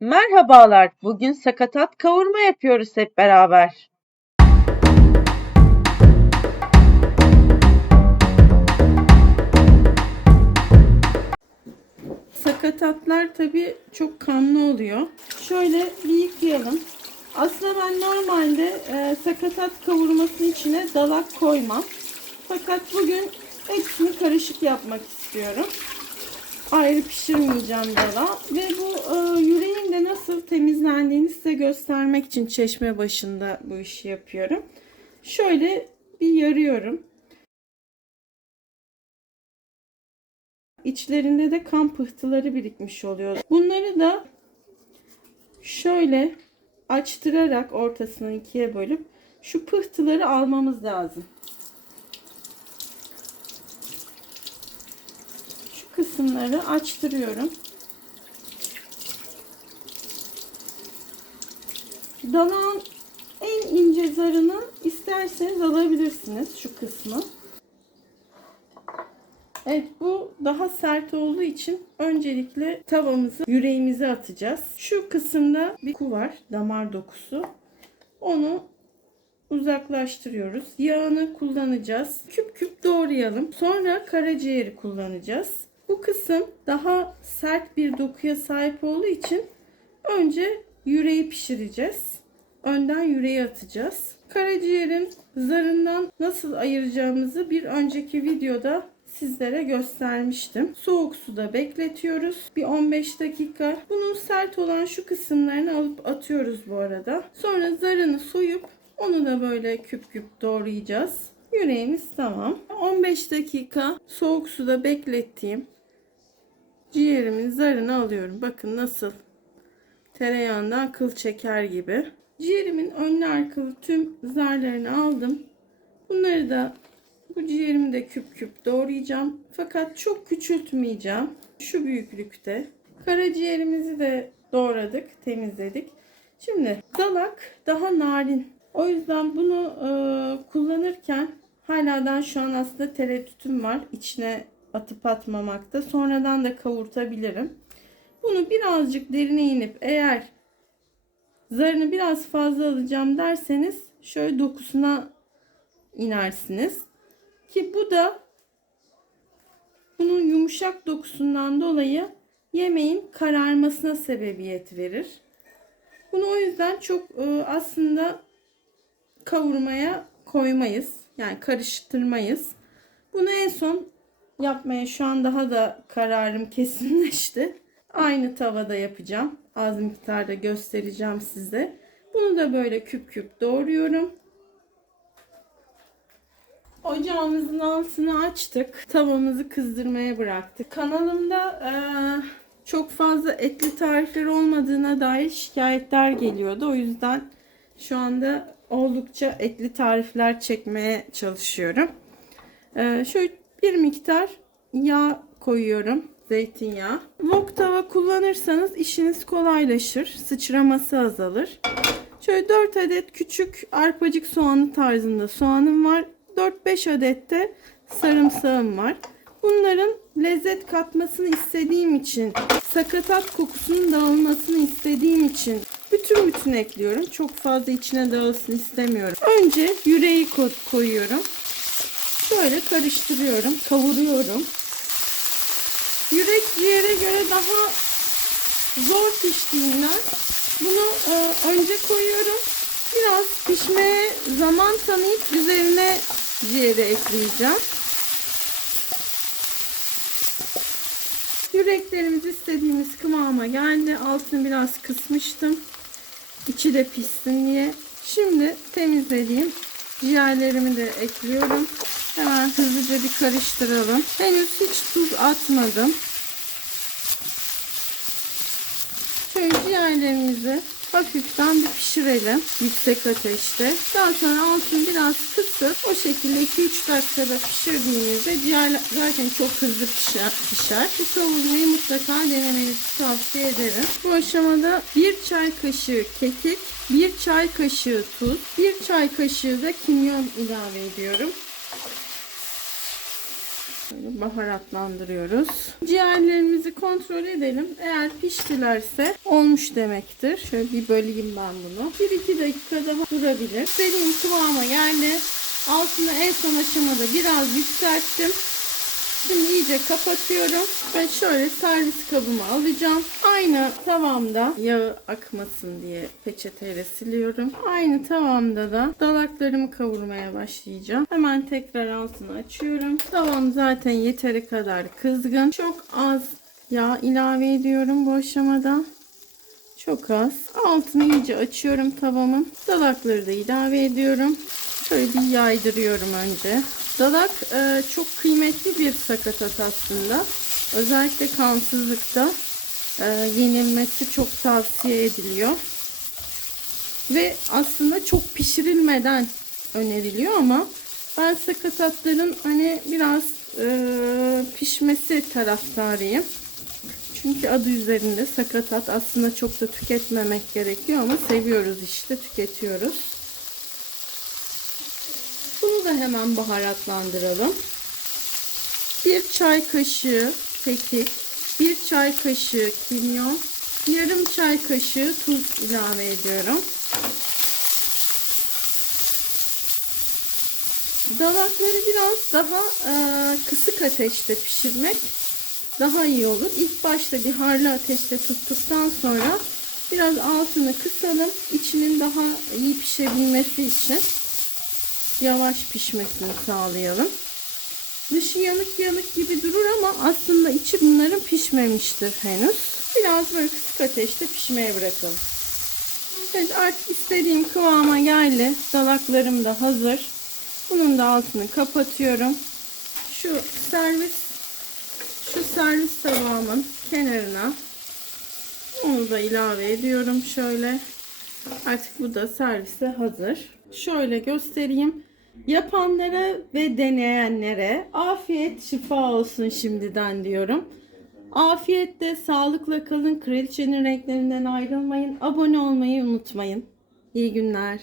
Merhabalar, bugün sakatat kavurma yapıyoruz hep beraber. Sakatatlar tabii çok kanlı oluyor. Şöyle bir yıkayalım. Aslında ben normalde sakatat kavurmasının içine dalak koymam. Fakat bugün hepsini karışık yapmak istiyorum. Ayrı pişirmeyeceğim dalağı. Ve bu yüreğin de nasıl temizlendiğini size göstermek için çeşme başında bu işi yapıyorum. Şöyle bir yarıyorum. İçlerinde de kan pıhtıları birikmiş oluyor. Bunları da şöyle açtırarak ortasını ikiye bölüp şu pıhtıları almamız lazım. Şu kısımları açtırıyorum. Dalağın en ince zarını isterseniz alabilirsiniz şu kısmı. Evet, bu daha sert olduğu için öncelikle tavamızı yüreğimize atacağız. Şu kısımda bir doku var, damar dokusu. Onu uzaklaştırıyoruz. Yağını kullanacağız. Küp küp doğrayalım. Sonra karaciğeri kullanacağız. Bu kısım daha sert bir dokuya sahip olduğu için önce yüreği pişireceğiz. Önden yüreği atacağız. Karaciğerin zarından nasıl ayıracağımızı bir önceki videoda sizlere göstermiştim. Soğuk suda bekletiyoruz. Bir 15 dakika. Bunun sert olan şu kısımlarını alıp atıyoruz bu arada. Sonra zarını soyup onu da böyle küp küp doğrayacağız. Yüreğimiz tamam. 15 dakika soğuk suda beklettiğim ciğerimin zarını alıyorum. Bakın nasıl tereyağından kıl çeker gibi. Ciğerimin önlü arkalı tüm zarlarını aldım. Bunları da bu ciğerimi de küp küp doğrayacağım. Fakat çok küçültmeyeceğim. Şu büyüklükte. Karaciğerimizi de doğradık, temizledik. Şimdi dalak daha narin. O yüzden bunu kullanırken haladan şu an aslında tereddütüm var. İçine atıp atmamakta. Sonradan da kavurtabilirim. Bunu birazcık derine inip eğer zarını biraz fazla alacağım derseniz şöyle dokusuna inersiniz. Ki bu da bunun yumuşak dokusundan dolayı yemeğin kararmasına sebebiyet verir. Bunu o yüzden çok aslında kavurmaya koymayız. Yani karıştırmayız. Bunu en son yapmaya şu an daha da kararım kesinleşti. Aynı tavada yapacağım. Az miktarda göstereceğim size. Bunu da böyle küp küp doğruyorum. Ocağımızın altını açtık. Tavamızı kızdırmaya bıraktık. Kanalımda çok fazla etli tarifler olmadığına dair şikayetler geliyordu. O yüzden şu anda oldukça etli tarifler çekmeye çalışıyorum. Şöyle bir miktar yağ koyuyorum. Zeytinyağı. Wok tava kullanırsanız işiniz kolaylaşır. Sıçraması azalır. Şöyle 4 adet küçük arpacık soğanı tarzında soğanım var. 4-5 adet de sarımsağım var. Bunların lezzet katmasını istediğim için, sakatat kokusunun dağılmasını istediğim için bütün ekliyorum. Çok fazla içine dağılsın istemiyorum. Önce yüreği koyuyorum. Şöyle karıştırıyorum, kavuruyorum. Yürek ciğere göre daha zor piştiğinden bunu önce koyuyorum. Biraz pişmeye zaman tanıyıp üzerine ciğeri ekleyeceğim. Yüreklerimiz istediğimiz kıvama geldi. Altını biraz kısmıştım. İçi de pişsin diye. Şimdi temizlediğim ciğerlerimi de ekliyorum. Hemen hızlıca bir karıştıralım. Henüz hiç tuz atmadım. Şöyle ciğerlerimizi hafiften bir pişirelim yüksek ateşte. Daha sonra altını biraz kısıp o şekilde 2-3 dakikada pişirdiğinizde ciğerler zaten çok hızlı pişer. Bu kavurmayı mutlaka denemenizi tavsiye ederim. Bu aşamada 1 çay kaşığı kekik, 1 çay kaşığı tuz, 1 çay kaşığı da kimyon ilave ediyorum. Böyle baharatlandırıyoruz. Ciğerlerimizi kontrol edelim. Eğer piştilerse olmuş demektir. Şöyle bir böleyim ben bunu. 1-2 dakika daha durabilir. İstediğim kıvama geldi. Altını en son aşamada biraz yükselttim. Şimdi iyice kapatıyorum ve şöyle servis kabıma alacağım. Aynı tavamda yağı akmasın diye peçeteyle siliyorum. Aynı tavamda da dalaklarımı kavurmaya başlayacağım. Hemen tekrar altını açıyorum. Tavam zaten yeteri kadar kızgın. Çok az yağ ilave ediyorum bu aşamada. Çok az. Altını iyice açıyorum tavamın. Dalakları da ilave ediyorum. Şöyle bir yaydırıyorum önce. Dalak çok kıymetli bir sakatat aslında. Özellikle kansızlıkta yenilmesi çok tavsiye ediliyor. Ve aslında çok pişirilmeden öneriliyor ama ben sakatatların hani biraz pişmesi taraftarıyım. Çünkü adı üzerinde sakatat, aslında çok da tüketmemek gerekiyor ama seviyoruz işte, tüketiyoruz. Bunu da hemen baharatlandıralım. 1 çay kaşığı kekik, 1 çay kaşığı kimyon, yarım çay kaşığı tuz ilave ediyorum. Dalakları biraz daha kısık ateşte pişirmek daha iyi olur. İlk başta bir harlı ateşte tuttuktan sonra biraz altını kısalım. İçinin daha iyi pişebilmesi için yavaş pişmesini sağlayalım. Dışı yanık yanık gibi durur ama aslında içi bunların pişmemiştir henüz. Biraz böyle kısık ateşte pişmeye bırakalım. Evet, artık istediğim kıvama geldi. Dalaklarım da hazır. Bunun da altını kapatıyorum. Şu servis tabağımın kenarına onu da ilave ediyorum şöyle. Artık bu da servise hazır. Şöyle göstereyim. Yapanlara ve deneyenlere afiyet şifa olsun şimdiden diyorum. Afiyetle, sağlıkla kalın. Kraliçenin renklerinden ayrılmayın. Abone olmayı unutmayın. İyi günler.